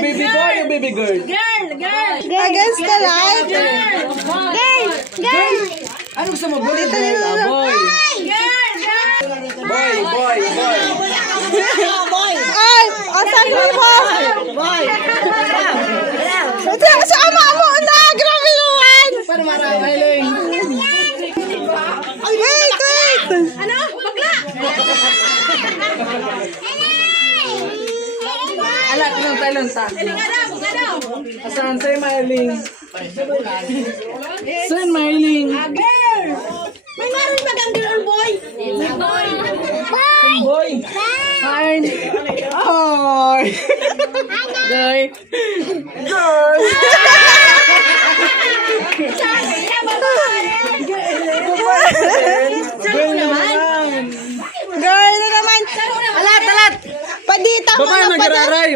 baby boy o baby girl? Girl. Against the light. Girl. Ano gusto mo? Boy o girl? Ah, boy. Boy. Ay, asan mo? Boy. Sa ama mo na, grabe naman. Paano marami? Wait. Ano? Bakla! Alat ng talon sa. Ano? Asan sa'yo, Marling? Saan, Marling? Girl! May maroon bagang girl boy? Boy. Hi. Ay. Girl. Girl naman. Girl na naman. Alat. Padita mo Babae na mag-araray.